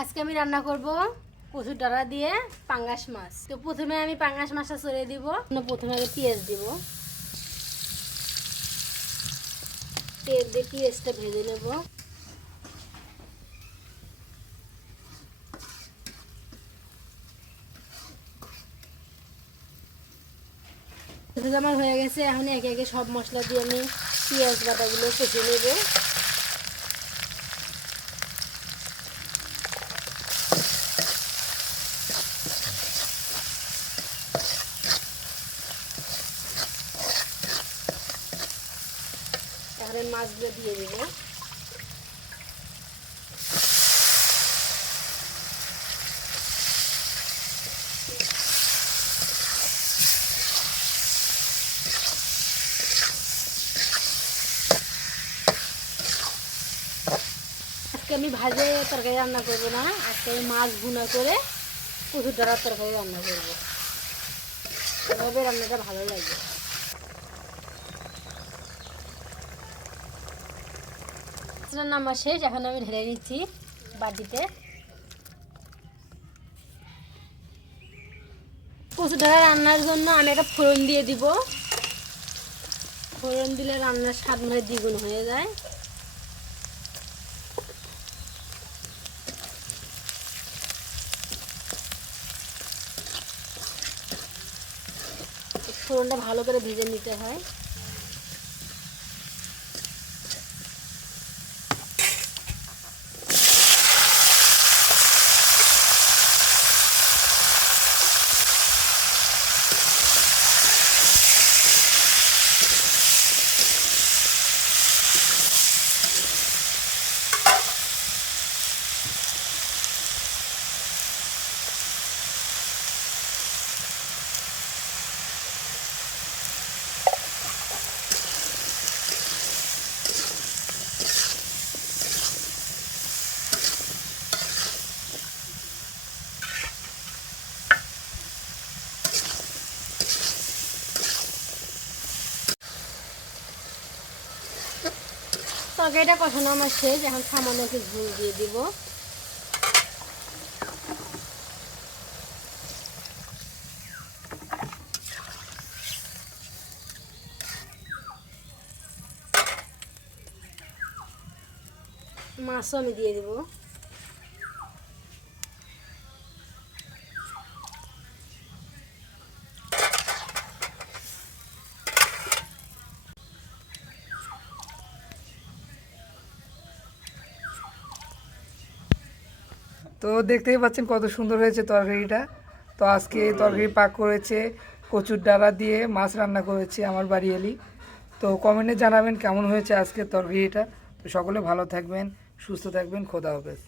আজকে আমি রান্না করব কচুর ডাঁড়া দিয়ে পাঙ্গাস মাছ। তো প্রথমে আমি পাঙ্গাস মাছটা চড়িয়ে দিব, প্রথমে আগে পেঁয়াজ দিব। তেল দিয়ে পেঁয়াজটা ভেজে নেব। আমার হয়ে গেছে, এখন একে একে সব মশলা দিয়ে আমি পেঁয়াজ বাটাগুলো কষে নেব। এখন মাছগুলো দিয়ে দেবো আজকে আমি ভাজে তরকারি রান্না করব না, আজকে আমি মাছ ভুনা করে প্রচুর ধরার তরকারি রান্না করব। এভাবে রান্নাটা ভালো লাগে। রান্না আমার শেষ, এখন আমি ঢেলে নিচ্ছি বাটিতে। কচু ঢাকা রান্নার জন্য আমি একটা ফোড়ন দিয়ে দিব। ফোড়ন দিলে রান্নার স্বাদ মানে দ্বিগুণ হয়ে যায়। ফোড়নটা ভালো করে ভেজে নিতে হয়। তরকারিটা কষানো আমার শেষ। এখন সামান্য একটু ঝুল দিয়ে দিব। মাছও আমি দিয়ে দিব। তো দেখতেই পাচ্ছেন কত সুন্দর হয়েছে তরকারিটা। তো আজকে তরকারি পাক করেছে, কচুর ডালা দিয়ে মাছ রান্না করেছে আমার বাড়ি এলি। তো কমেন্টে জানাবেন কেমন হয়েছে আজকে তরকারিটা। তো সকলে ভালো থাকবেন, সুস্থ থাকবেন, খোদা হাফেজ।